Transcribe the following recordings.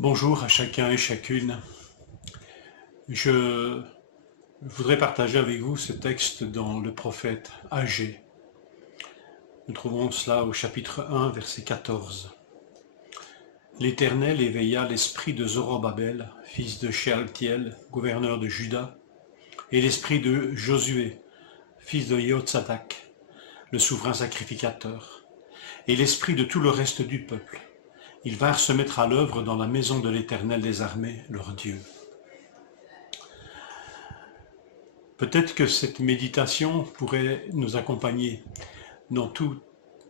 Bonjour à chacun et chacune. Je voudrais partager avec vous ce texte dans le prophète Agée. Nous trouvons cela au chapitre 1, verset 14. L'Éternel éveilla l'esprit de Zorobabel, fils de Shealtiel, gouverneur de Juda, et l'esprit de Josué, fils de Jotzadak, le souverain sacrificateur, et l'esprit de tout le reste du peuple. Ils vinrent se mettre à l'œuvre dans la maison de l'Éternel des armées, leur Dieu. Peut-être que cette méditation pourrait nous accompagner dans tous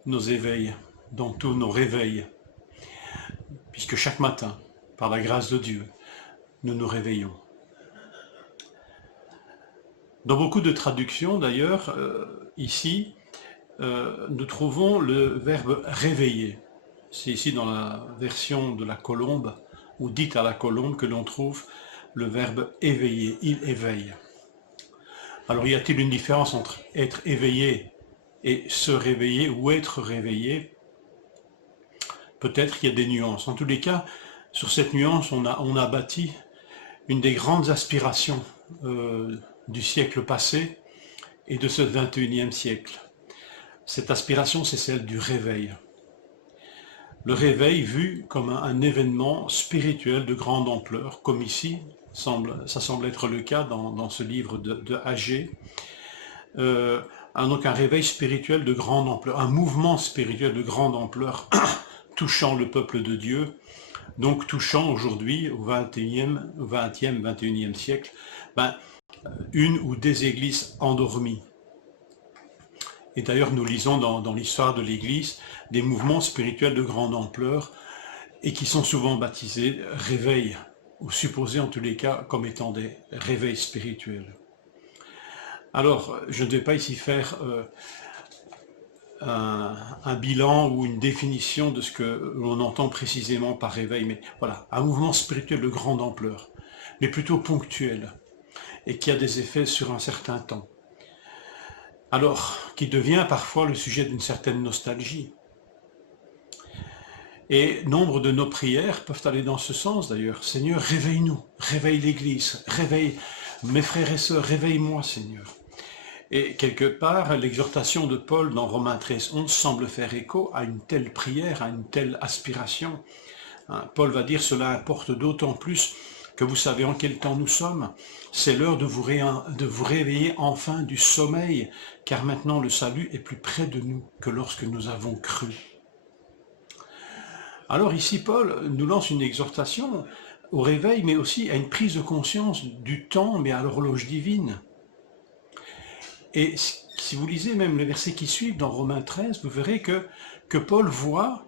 nos éveils, dans tous nos réveils, puisque chaque matin, par la grâce de Dieu, nous nous réveillons. Dans beaucoup de traductions, d'ailleurs, ici, nous trouvons le verbe « réveiller ». C'est ici dans la version de la Colombe, ou dite à la Colombe, que l'on trouve le verbe « éveiller », il éveille. Alors y a-t-il une différence entre être éveillé et se réveiller ou être réveillé? Peut-être qu'il y a des nuances. En tous les cas, sur cette nuance, on a bâti une des grandes aspirations du siècle passé et de ce 21e siècle. Cette aspiration, c'est celle du réveil. Le réveil vu comme un événement spirituel de grande ampleur, comme ici, ça semble être le cas dans ce livre de Agée. Donc un réveil spirituel de grande ampleur, un mouvement spirituel de grande ampleur touchant le peuple de Dieu, donc touchant aujourd'hui au 20e, 21e siècle, une ou des églises endormies. Et d'ailleurs, nous lisons dans l'histoire de l'Église des mouvements spirituels de grande ampleur et qui sont souvent baptisés réveils, ou supposés en tous les cas comme étant des réveils spirituels. Alors, je ne vais pas ici faire un bilan ou une définition de ce que l'on entend précisément par réveil, mais voilà, un mouvement spirituel de grande ampleur, mais plutôt ponctuel, et qui a des effets sur un certain temps. Alors, qui devient parfois le sujet d'une certaine nostalgie. Et nombre de nos prières peuvent aller dans ce sens d'ailleurs. Seigneur, réveille-nous, réveille l'Église, réveille mes frères et sœurs, réveille-moi Seigneur. Et quelque part, l'exhortation de Paul dans Romains 13, 11 semble faire écho à une telle prière, à une telle aspiration. Paul va dire, cela importe d'autant plus que vous savez en quel temps nous sommes. C'est l'heure de vous réveiller enfin du sommeil, car maintenant le salut est plus près de nous que lorsque nous avons cru. Alors ici, Paul nous lance une exhortation au réveil, mais aussi à une prise de conscience du temps, mais à l'horloge divine. Et si vous lisez même les versets qui suivent dans Romains 13, vous verrez que Paul voit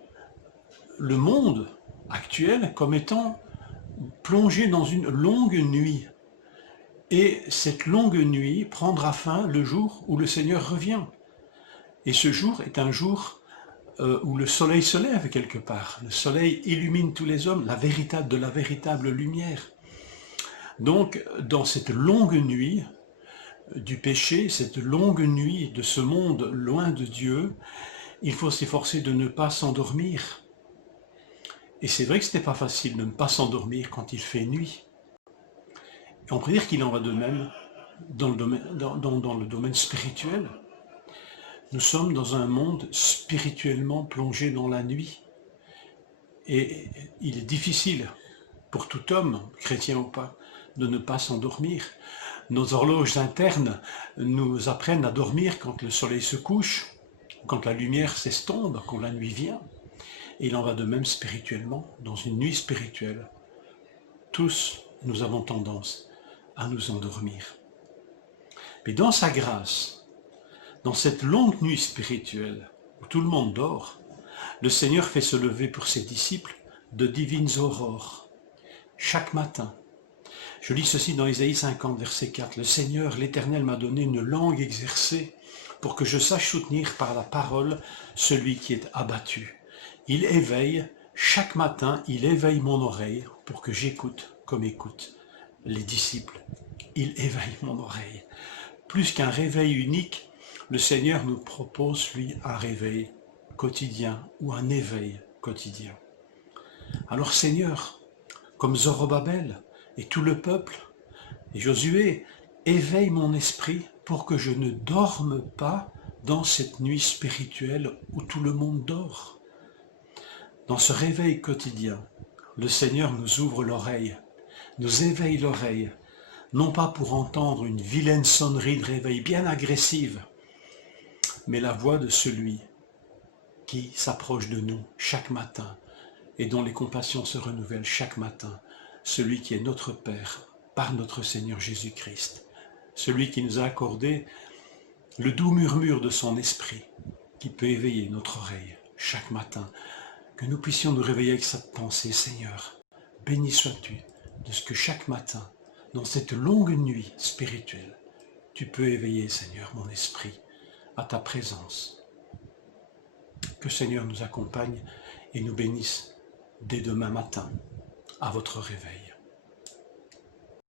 le monde actuel comme étant plongé dans une longue nuit. Et cette longue nuit prendra fin le jour où le Seigneur revient. Et ce jour est un jour où le soleil se lève quelque part. Le soleil illumine tous les hommes, de la véritable lumière. Donc, dans cette longue nuit du péché, cette longue nuit de ce monde loin de Dieu, il faut s'efforcer de ne pas s'endormir. Et c'est vrai que ce n'est pas facile de ne pas s'endormir quand il fait nuit. Et on peut dire qu'il en va de même dans le domaine spirituel. Nous sommes dans un monde spirituellement plongé dans la nuit. Et il est difficile pour tout homme, chrétien ou pas, de ne pas s'endormir. Nos horloges internes nous apprennent à dormir quand le soleil se couche, quand la lumière s'estompe, quand la nuit vient. Et il en va de même spirituellement, dans une nuit spirituelle. Tous, nous avons tendance à nous endormir. Mais dans sa grâce, dans cette longue nuit spirituelle, où tout le monde dort, le Seigneur fait se lever pour ses disciples de divines aurores, chaque matin. Je lis ceci dans Ésaïe 50, verset 4. « Le Seigneur, l'Éternel, m'a donné une langue exercée pour que je sache soutenir par la parole celui qui est abattu. Il éveille, chaque matin, il éveille mon oreille pour que j'écoute comme écoutent les disciples. Il éveille mon oreille. » Plus qu'un réveil unique, le Seigneur nous propose, lui, un réveil quotidien ou un éveil quotidien. Alors Seigneur, comme Zorobabel et tout le peuple. Et Josué, éveille mon esprit pour que je ne dorme pas dans cette nuit spirituelle où tout le monde dort. Dans ce réveil quotidien, le Seigneur nous ouvre l'oreille, nous éveille l'oreille, non pas pour entendre une vilaine sonnerie de réveil bien agressive, mais la voix de celui qui s'approche de nous chaque matin et dont les compassions se renouvellent chaque matin, celui qui est notre Père par notre Seigneur Jésus-Christ, celui qui nous a accordé le doux murmure de son esprit qui peut éveiller notre oreille chaque matin, que nous puissions nous réveiller avec cette pensée, Seigneur, béni sois-tu de ce que chaque matin, dans cette longue nuit spirituelle, tu peux éveiller, Seigneur, mon esprit à ta présence. Que Seigneur nous accompagne et nous bénisse dès demain matin à votre réveil.